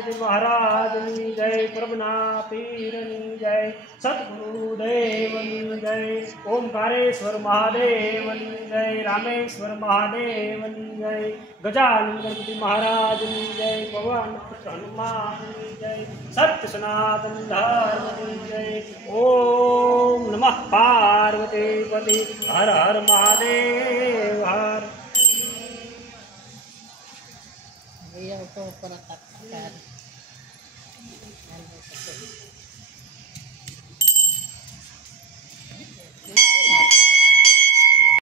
देव महाराज की जय, प्रभुनाथ पीर की जय, सतगुरुदेव की जय, ओमकारेश्वर महादेव की जय, रामेश्वर महादेव की जय, गजानन गणपति महाराज की जय, भगवान हनुमान की जय, सत्य सनातन धर्म की जय। ओम नमः पार्वती पति, हर हर महादेव हर। Iya, ito para